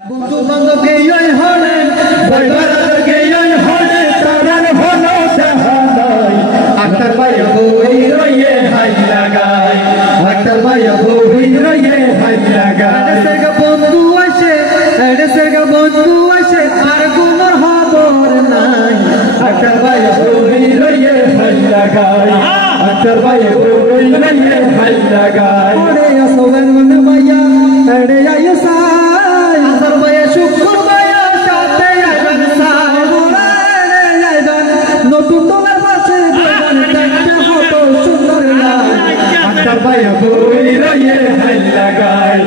বন্ধু বান্ধবকে এই হলে বইবারকে এই হলে তারার হলো জাহানাই আক্তার ভাই বই রয়ে হাই লাগাই আক্তার ভাই বই রয়ে হাই লাগাই এসেগা বন্ধু আসে আর কোনো খবর নাই আক্তার ভাই বই রয়ে হাই লাগাই আক্তার ভাই বই রয়ে হাই লাগাই ওরে আসবেন মনে ভাইয়া এড়ে আইসা আক্তার ভাই বই রয়ে হাই লাগাই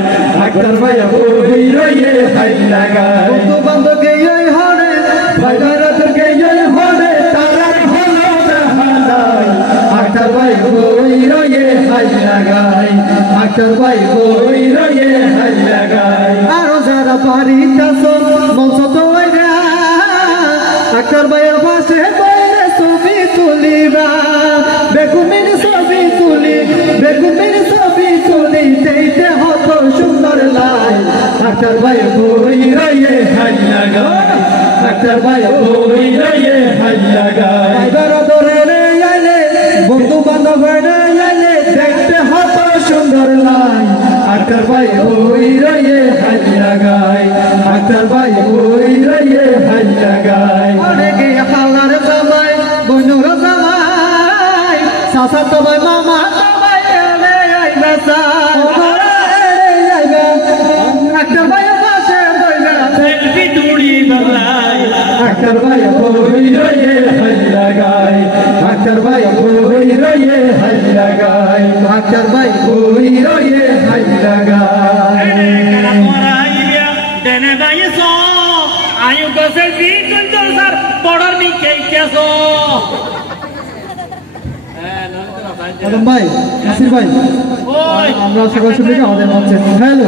আক্তার ভাই বই রয়ে হাই লাগাই বন্ধু বান্ধবকে এই হরে ভাইদারাতকে এই হরে তারার হলো জাহানাই আক্তার ভাই বই রয়ে হাই লাগাই আক্তার ভাই বই রয়ে হাই লাগাই আরো যারা পারিতাছো মঞ্চ তো আক্তার ভাইয়ের পাশে বইরে ছবি তুলিবা বেগুনের ছবি তুলি দেখতে হতো সুন্দর লাই আক্তার ভাই বই রয়ে হাই লাগাই আক্তার ভাই বই রয়ে হাই লাগাই এবার ধরে রে আইলে বন্ধু বান্ধব রে আইলে দেখতে হতো সুন্দর লাই আক্তার ভাই বই রয়ে হাই লাগাই আক্তার ভাই বই রয়ে হাই লাগাই অনেকে হালার জামাই বনুর জামাই সাসা তোমায় মামা তোমায় এলে আইবা আক্তার ভাই পাশে বইবা সেলফি তুড়ি বালাই আক্তার ভাই বই রয়ে হাই লাগাই আক্তার ভাই বই রয়ে হাই লাগাই আক্তার ভাই বই রয়ে হাই লাগাই দেনে বাইসো আয়ু গো সেলফি তুলতর স্যার বড়র নিকে কেসো আদম ভাই নাসির ভাই আমরা সবাই শুনলে আমাদের মঞ্চে হ্যালো